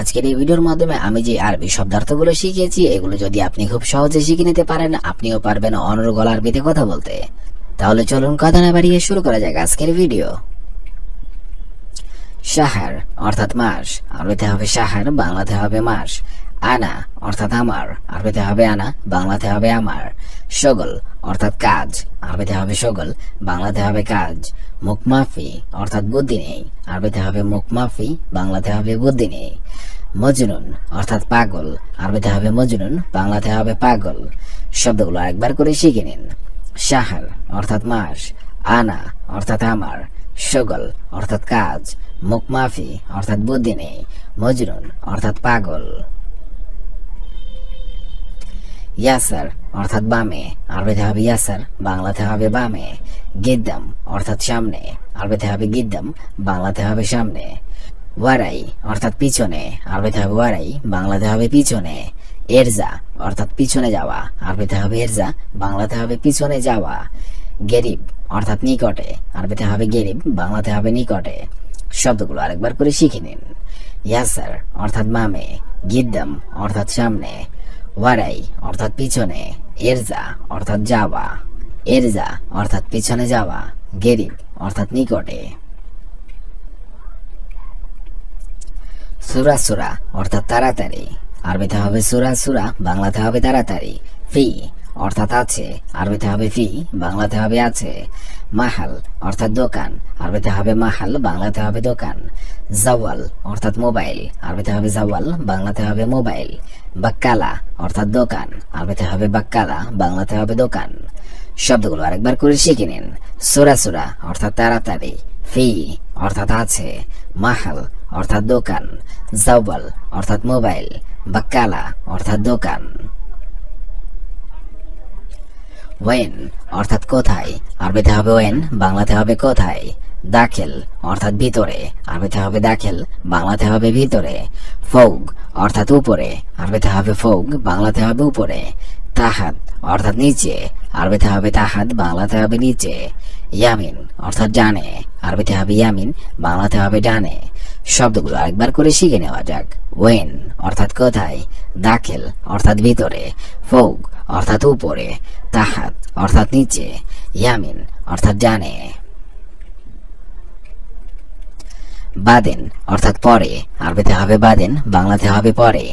আজকের এই ভিডিওর মাধ্যমে আমি যে আরবি শব্দার্থগুলো শিখিয়েছি এগুলো যদি আপনি খুব সহজে শিখে নিতে পারেন, আপনিও পারবেন অনর্গল আরবিতে কথা বলতে। তাহলে চলুন কথা না বাড়িয়ে শুরু করা যাক আজকের ভিডিও। শাহর অর্থাৎ মাস, আরবিতে হবে শাহর, বাংলাতে হবে মাস। আনা অর্থাৎ আমার, আরবিতে হবে আনা, বাংলাতে হবে আমার। শগল অর্থাৎ কাজ, আরবিতে হবে শগল, বাংলাতে হবে কাজ। মুখমাফি অর্থাৎ বুদ্ধি নেই, আরবিতে হবে মুখমাফি, বাংলাতে হবে বুদ্ধি নেই। মজনুন অর্থাৎ পাগল, আরবিতে হবে মজনুন, বাংলাতে হবে পাগল। শব্দগুলো একবার করে শিখে নিন। শাহর অর্থাৎ মাস, আনা অর্থাৎ আমার, শগল অর্থাৎ কাজ, মুখমাফি অর্থাৎ বুদ্ধি নেই, মজনুন অর্থাৎ পাগল। ইয়াসার অর্থাৎ বামে, আরবিতে হবে ইয়াসার, বাংলাতে হবে বামে। গিদ্দাম অর্থাৎ সামনে, আরবিতে হবে গিদ্দাম, বাংলাতে হবে সামনে। ওয়ারাই অর্থাৎ পিছনে, আরবিতে হবে ওয়ারাই, বাংলাতে হবে পিছনে। এরজা অর্থাৎ পিছনে যাওয়া, আরবিতে হবে এরজা, বাংলাতে হবে পিছনে যাওয়া। গেরিব অর্থাৎ নিকটে, আরবিতে হবে গেরিব, বাংলাতে হবে নিকটে। শব্দগুলো আরেকবার করে শিখে নিন। ইয়াসার অর্থাৎ বামে, গিদ্দাম অর্থাৎ সামনে, ওয়ারাই অর্থাৎ পিছনে, এরজা অর্থাৎ যাওয়া, এরজা অর্থাৎ পিছনে যাওয়া, গেরিব অর্থাৎ নিকটে। সুরা সুরা অর্থাৎ তাড়াতাড়ি, আরবিতে হবে সুরা সুরা, বাংলাতে হবে তাড়াতাড়ি। ফি অর্থাৎ আছে, আরবিতে হবে ফি, বাংলাতে হবে আছে। মাহাল অর্থাৎ দোকান, আরবিতে হবে মাহাল, বাংলাতে হবে দোকান। জাওয়াল অর্থাৎ মোবাইল, আরবিতে হবে জাওয়াল, বাংলাতে হবে মোবাইল। বাক্কালা অর্থাৎ দোকান, আরবিতে হবে বাক্কালা, বাংলাতে হবে দোকান। শব্দগুলো আরেকবার করে শিখে নিন। সুরা সুরা অর্থাৎ তাড়াতাড়ি, ফি অর্থাৎ আছে, মাহাল অর্থাৎ দোকান, জাওয়াল অর্থাৎ মোবাইল, বাক্কালা অর্থাৎ দোকান। ওয়েন অর্থাৎ কোথায়, আরবিতে হবে ওয়েন, বাংলাতে হবে কোথায়। দাখিল অর্থাৎ ভিতরে, আরবিতে হবে দাখিল, বাংলাতে হবে ভিতরে। ফৌগ অর্থাৎ উপরে, আরবিতে হবে ফৌগ, বাংলাতে হবে উপরে। তাহাত অর্থাৎ নিচে, আরবিতে হবে তাহাত, বাংলাতে হবে নিচে। ইয়ামিন অর্থাৎ ডানে, আরবিতে হবে ইয়ামিন, বাংলাতে হবে ডানে। শব্দগুলো আরেকবার করে শিখে নেওয়া যাক। ওয়েন অর্থাৎ কোথায়, দাখিল অর্থাৎ ভিতরে, ফৌগ অর্থাৎ উপরে, তাহাত অর্থাৎ নিচে, ইয়ামিন অর্থাৎ ডানে। বাদেন অর্থাৎ পরে, আরবিতে হবে বাদেন, বাংলাতে হবে পরে।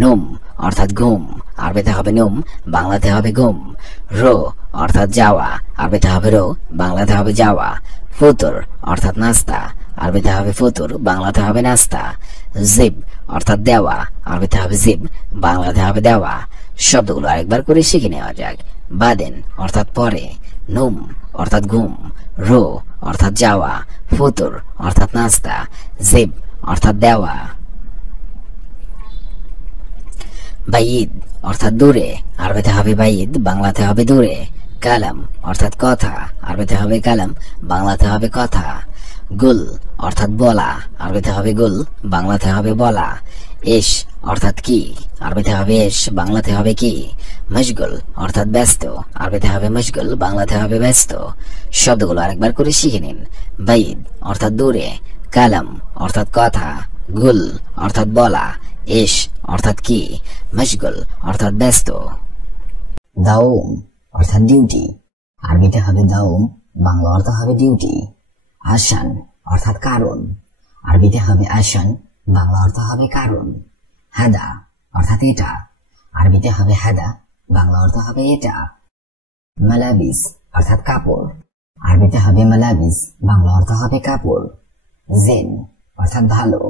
নুম অর্থাৎ ঘুম, আরবিতে হবে নুম, বাংলাতে হবে ঘুম। রো অর্থাৎ যাওয়া, আরবিতে হবে রো, বাংলাতে হবে যাওয়া। ফুতুর অর্থাৎ নাস্তা, আরবিতে হবে ফুতুর, বাংলাতে হবে নাস্তা। জিব অর্থাৎ দেওয়া, আরবিতে হবে জিব, বাংলাতে হবে দেওয়া। শব্দগুলো আরেকবার করে শিখে নেওয়া যাক। বাদেন অর্থাৎ পরে, নুম অর্থাৎ ঘুম, রো অর্থাৎ যাওয়া, ফুতুর অর্থাৎ নাস্তা, জিব অর্থাৎ দেওয়া। বাইদ অর্থাৎ দূরে, আরবিতে হবে বাইদ, বাংলাতে হবে দূরে। কালাম অর্থাৎ কথা, আরবিতে হবে কালাম, বাংলাতে হবে কথা। গুল অর্থাৎ বলা, আরবিতে হবে গুল, বাংলাতে হবে বলা। এশ অর্থাৎ কি, আরবিতে হবে এশ, বাংলাতে হবে কি। মশগুল অর্থাৎ ব্যস্ত, আরবিতে হবে মশগুল, বাংলাতে হবে ব্যস্ত। শব্দগুলো আরেকবার করে শিখে নিন। বাইদ অর্থাৎ দূরে, কালাম অর্থাৎ কথা, গুল অর্থাৎ বলা, এশ অর্থাৎ কি, মশগুল অর্থাৎ ব্যস্ত। দাউম অর্থাৎ ডিউটি, আরবিতে হবে দাউম, বাংলা অর্থ হবে ডিউটি। আসান অর্থাৎ কারণ, আরবিতে হবে আসান, বাংলা অর্থ হবে কারণ। হাদা অর্থাৎ এটা, আরবিতে হবে হাদা, বাংলা অর্থ হবে এটা। মালাবিস অর্থাৎ কাপড়, আরবিতে হবে মালাবিস, বাংলা অর্থ হবে কাপড়। জেন অর্থাৎ ভালো,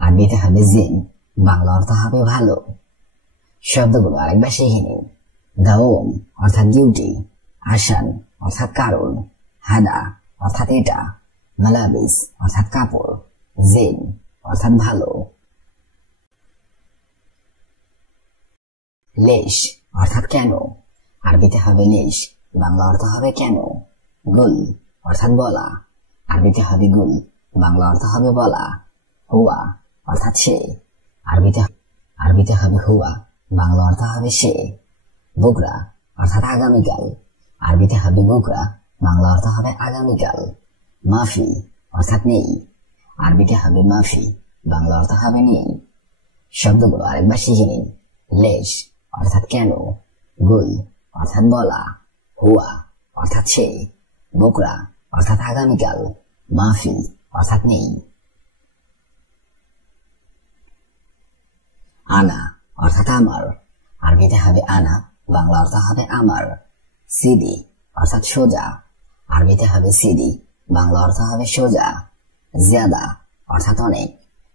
আরবিতে হবে জেন, বাংলা অর্থ হবে ভালো। শব্দগুলো আরেকবার শিখে নিন। দাওম অর্থাৎ ডিউটি, আসান অর্থাৎ কারণ, হাদা অর্থাৎ এটা, মালাবিস অর্থাৎ কাপড়, জেন অর্থাৎ ভালো। লেশ অর্থাৎ কেন, আরবিতে হবে লেশ, বাংলা অর্থ হবে কেন। গুল অর্থাৎ বলা, আরবিতে হবে গুল, বাংলা অর্থ হবে বলা। হুয়া অর্থাৎ সে, আরবিতে হবে হুয়া, বাংলা অর্থ হবে সে। বুকরা অর্থাৎ আগামীকাল, আরবিতে হবে বুকরা, বাংলা অর্থ হবে আগামীকাল। মাফি অর্থাৎ নেই, আরবিতে হবে মাফি, বাংলা অর্থ হবে নেই। শব্দগুলো আরেকবার শিখে নিন। লেশ অর্থাৎ কেন, গুল অর্থাৎ বলা, হুয়া অর্থাৎ সে, বোকরা অর্থাৎ আগামীকাল, মাহফি অর্থাৎ নেই। আনা অর্থাৎ আমার, আরবিতে হবে আনা, বাংলা অর্থ হবে আমার। সিদি অর্থাৎ সোজা, আরবিতে হবে সিদি, বাংলা অর্থ হবে সোজা। জিয়াদা অর্থাৎ অনেক,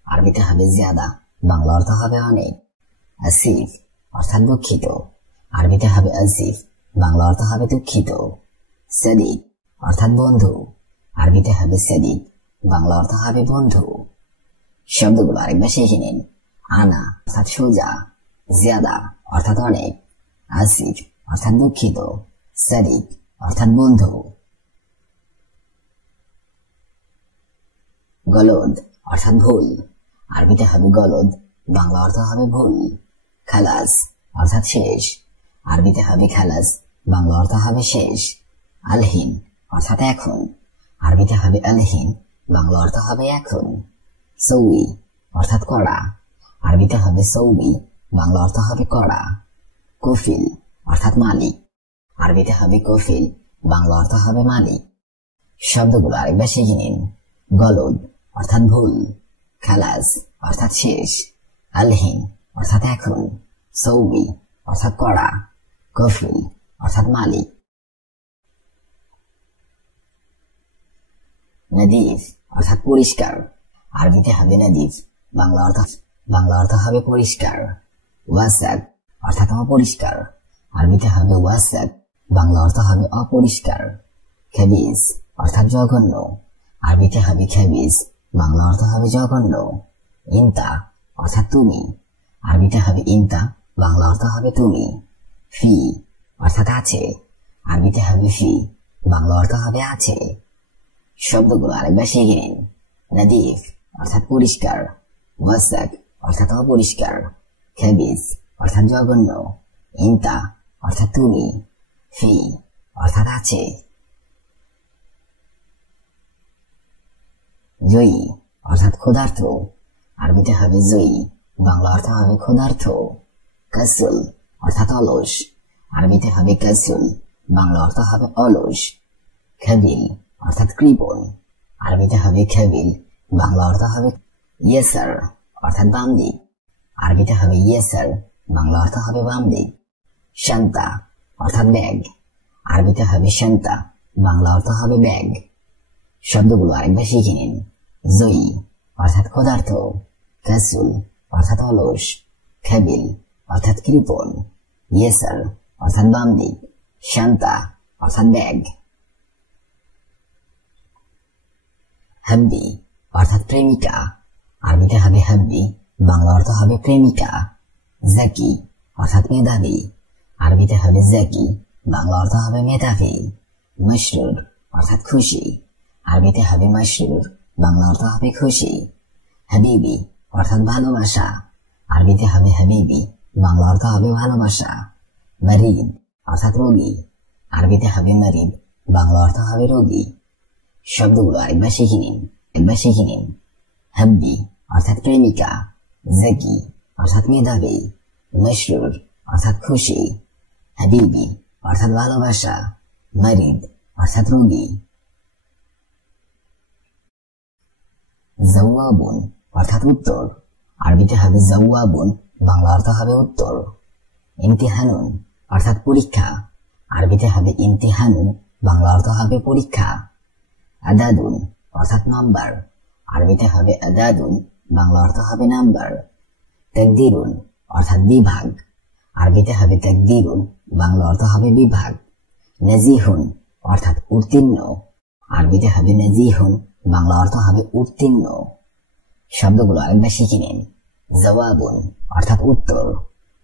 আরবিতে হবে জিয়াদা, বাংলা অর্থ হবে অনেক। আসিফ অর্থাৎ দুঃখিত, আরবিতে হবে আসিফ, বাংলা অর্থ হবে দুঃখিত। সাদিক অর্থাৎ বন্ধু, আরবিতে হবে সাদিক, বাংলা অর্থ হবে বন্ধু। শব্দগুলো আরেকবার শিখে নিন। আনা অর্থাৎ সোজা, জিয়াদা অর্থাৎ অনেক, আসিফ অর্থাৎ দুঃখিত, সাদিক অর্থাৎ বন্ধু। গলদ অর্থাৎ ভুল, আরবিতে হবে গলদ, বাংলা অর্থ হবে ভুল। খালাস অর্থাৎ শেষ, আরবিতে হবে খালাস, বাংলা অর্থ হবে শেষ। আলহিন অর্থাৎ এখন, আরবিতে হবে আলহিন, বাংলা অর্থ হবে এখন। সৌই অর্থাৎ কড়া, আরবিতে হবে সৌবি, বাংলা অর্থ হবে কড়া। কফিল অর্থাৎ মালিক, আরবিতে হবে কফিল, বাংলা অর্থ হবে মালিক। শব্দগুলো আরেকবার শিখে নিন। গলদ অর্থাৎ ভুল, খালাস অর্থাৎ শেষ, আলহিন অর্থাৎ এখন, সৌবি অর্থাৎ কড়া, কফিল অর্থাৎ মালিক। নদীফ অর্থাৎ পরিষ্কার, আরবিতে হবে নদীফ, বাংলা অর্থ হবে পরিষ্কার। ওয়াসাক অর্থাৎ অপরিষ্কার, আরবিতে হবে ওয়াসাক, বাংলা অর্থ হবে অপরিষ্কার। খাবিজ অর্থাৎ জঘন্য, আরবিতে হবে খাবিজ, বাংলা অর্থ হবে জঘন্য। ইনতা অর্থাৎ তুমি, আরবিতে হবে ইনতা, বাংলা অর্থ হবে তুমি। ফি অর্থাৎ আছে, আরবিতে হবে ফি, বাংলা অর্থ হবে আছে। শব্দগুলো আরেকবার শিখে নিন। নদীফ অর্থাৎ পরিষ্কার, ওয়াসাক অর্থাৎ অপরিষ্কার, খাবিজ অর্থাৎ জঘন্য, ইনতা অর্থাৎ তুমি, ফি অর্থাৎ আছে। জয়ী অর্থাৎ ক্ষুধার্ত, আরবিতে হবে জয়ী, বাংলা অর্থ হবে ক্ষুধার্ত। কাসুল অর্থাৎ অলস, আরবিতে হবে কাসুল, বাংলা অর্থ হবে অলস। খাবিল অর্থাৎ কৃপণ, আরবিতে হবে খাবিল, বাংলা অর্থ হবে ইয়েসার অর্থাৎ বাম দিক, আরবিতে হবে ইয়েসার, বাংলা অর্থ হবে বাম দিক। শান্তা অর্থাৎ ব্যাগ, আরবিতে হবে শান্তা, বাংলা অর্থ হবে ব্যাগ। শব্দগুলো আরেকবার শিখে নিন। জয়ী অর্থাৎ ক্ষুধার্ত, কাসুল অর্থাৎ অলস, খাবিল অর্থাৎ কৃপণ, ইয়েসার অর্থাৎ বাম দিক, শান্তা অর্থাৎ ব্যাগ। হাব্বি অর্থাৎ প্রেমিকা, আরবিতে হবে হাব্বি, বাংলা অর্থ হবে প্রেমিকা। জাকি অর্থাৎ মেধাবী, আরবিতে হবে জাকি, বাংলা অর্থ হবে মেধাবী। মশরুর অর্থাৎ খুশি, আরবিতে হবে মশরুর, বাংলা অর্থ হবে খুশি। হাবিবি অর্থাৎ ভালোবাসা, আরবিতে হবে হাবিবি, বাংলা অর্থ হবে ভালোবাসা। মারিদ অর্থাৎ রোগী, আরবিতে হবে মারিদ, বাংলা অর্থ হবে রোগী। শব্দগুলো আরেকবার শিখে নিন। হাব্বি অর্থাৎ প্রেমিকা, জাকি অর্থাৎ মেধাবী, মশরুর অর্থাৎ খুশি, হাবিবি অর্থাৎ ভালোবাসা, মারিদ অর্থাৎ রোগী। জাওয়াবুন অর্থাৎ উত্তর, আরবিতে হবে জাওয়াবুন, বাংলা অর্থ হবে উত্তর। ইমতিহানুন অর্থাৎ পরীক্ষা, আরবিতে হবে ইমতিহানুন, বাংলা অর্থ হবে পরীক্ষা। আদাদুন অর্থাৎ নাম্বার, আরবিতে হবে আদাদুন, বাংলা অর্থ হবে নাম্বার। তাকদিরুন অর্থাৎ বিভাগ, আরবিতে হবে তাকদিরুন, বাংলা অর্থ হবে বিভাগ। নাজিহুন অর্থাৎ উত্তীর্ণ, আরবিতে হবে নাজিহুন, বাংলা অর্থ হবে উত্তীর্ণ। শব্দগুলো আরেকবার শিখে নিন। জওয়াবুন অর্থাৎ উত্তর,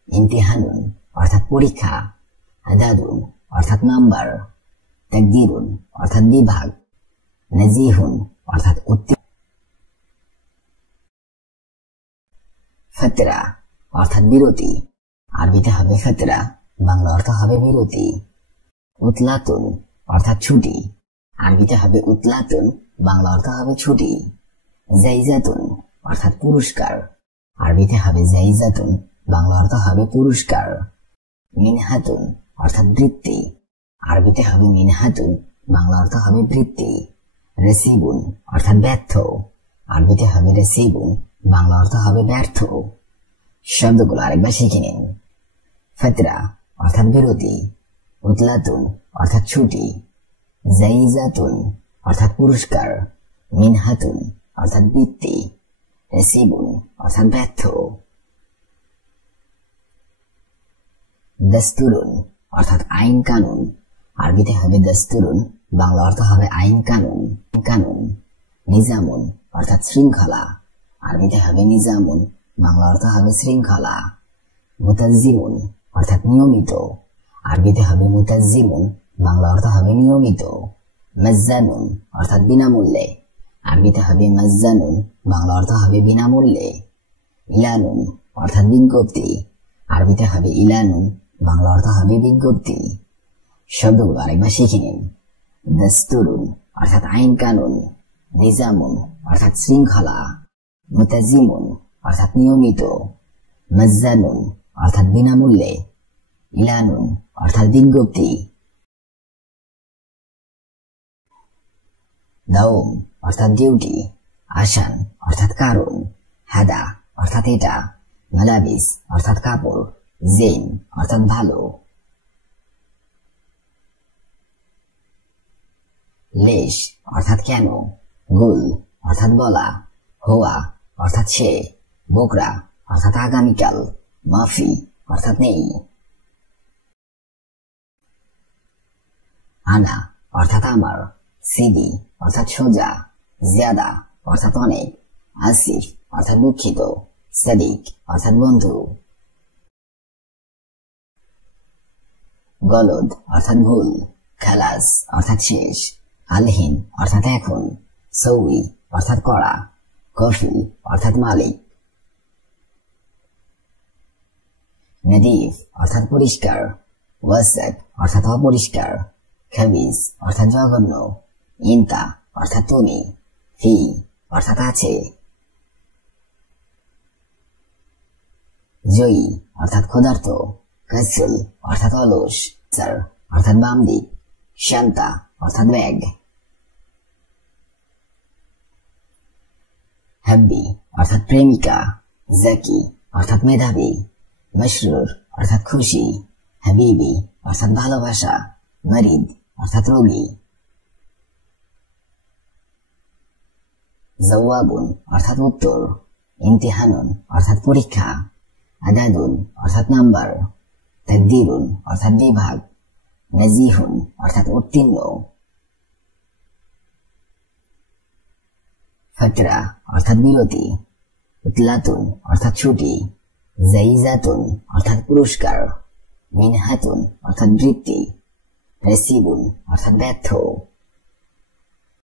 ইমতিহানুন অর্থাৎ পরীক্ষা, আদাদুন অর্থাৎ নাম্বার, তাকদিরুন অর্থাৎ বিভাগ, নাজিহুন অর্থাৎ উত্তীর্ণ। ফাতরা অর্থাৎ বিরতি, আরবিতে হবে ফাতরা, বাংলা অর্থ হবে বিরতি। উতলাতুন অর্থাৎ ছুটি, আরবিতে হবে উতলাতুন, বাংলা অর্থ হবে ছুটি। জাইজাতুন অর্থাৎ পুরস্কার, আরবিতে হবে জাইজাতুন, বাংলা অর্থ হবে পুরস্কার। মিনহাতুন অর্থাৎ বৃত্তি, আরবিতে হবে মিনহাতুন, বাংলা অর্থ হবে বৃত্তি। রেসিবুন অর্থাৎ ব্যর্থ, আরবিতে হবে রেসিবুন, বাংলা অর্থ হবে ব্যর্থ। শব্দগুলো আরেকবার শিখে নিন। ফাতরা অর্থাৎ বিরতি, উতলাতুন অর্থাৎ ছুটি, জাইজাতুন অর্থাৎ পুরস্কার, মিনহাতুন অর্থাৎ বৃত্তি, রেসিবুন অর্থাৎ ব্যর্থ। দস্তুরুন অর্থাৎ আইন কানুন, আরবিতে হবে দস্তুরুন, বাংলা অর্থ হবে আইন কানুন। কানুন। নিজামুন অর্থাৎ শৃঙ্খলা, আরবিতে হবে নিজামুন, বাংলা অর্থ হবে শৃঙ্খলা। মুতাজ্জিমুন অর্থাৎ নিয়মিত, আরবিতে হবে মুতাজ্জিমুন, বাংলা অর্থ হবে নিয়মিত। মাজ্জানুন অর্থাৎ বিনামূল্যে, আরবিতে হবে মাজ্জানুন, বাংলা অর্থ হবে বিনামূল্যে। ইলানুন অর্থাৎ বিজ্ঞপ্তি, আরবিতে হবে ইলানুন, বাংলা অর্থ হবে বিজ্ঞপ্তি। শব্দগুলো আরেকবার শিখে নিন। দস্তুরুন অর্থাৎ আইন কানুন, নিজামুন অর্থাৎ শৃঙ্খলা, মুতাজিমুন অর্থাৎ নিয়মিত, মাজ্জানুন অর্থাৎ বিনামূল্যে, ইলানুন অর্থাৎ বিজ্ঞপ্তি। দাওম অর্থাৎ ডিউটি, আসান অর্থাৎ কারণ, হাদা অর্থাৎ এটা, মালাবিস অর্থাৎ কাপড়, জেন অর্থাৎ ভালো। লেশ অর্থাৎ কেন, গুল অর্থাৎ বলা, হোয়া অর্থাৎ সে, বোকরা অর্থাৎ আগামীকাল, মাফি অর্থাৎ নেই। আনা অর্থাৎ আমার, সিদি অর্থাৎ সোজা, জিয়াদা অর্থাৎ অনেক, আসিফ অর্থাৎ দুঃখিত, সাদিক অর্থাৎ বন্ধু। গলদ অর্থাৎ ভুল, খালাস অর্থাৎ শেষ, আলহিন অর্থাৎ এখন, সৌই অর্থাৎ করা, কফিল অর্থাৎ মালিক। নদীফ অর্থাৎ পরিষ্কার, ওয়াসাক অর্থাৎ অপরিষ্কার, খাবিজ অর্থাৎ জঘন্য, ইনতা অর্থাৎ তুমি, ফি অর্থাৎ আছে। জয়ী অর্থাৎ ক্ষুধার্ত, কাসুল অর্থাৎ অলস, সার অর্থাৎ বাম দিক, শান্তা অর্থাৎ ব্যাগ। হাব্বি অর্থাৎ প্রেমিকা, জাকি অর্থাৎ মেধাবী, মশরুর অর্থাৎ খুশি, হাবিবি অর্থাৎ ভালোবাসা, মরিদ অর্থাৎ রোগী। জওয়াবুন অর্থাৎ উত্তর, ইমতিহানুন অর্থাৎ পরীক্ষা, আদাদুন অর্থাৎ নাম্বার, তাকদিরুন অর্থাৎ বিভাগ, নাজিহুন অর্থাৎ উত্তীর্ণ। ফাতরা অর্থাৎ বিরতি, উতলাতুন অর্থাৎ ছুটি, জাইজাতুন অর্থাৎ পুরস্কার, মিনহাতুন অর্থাৎ বৃত্তি, রেসিবুন অর্থাৎ ব্যর্থ।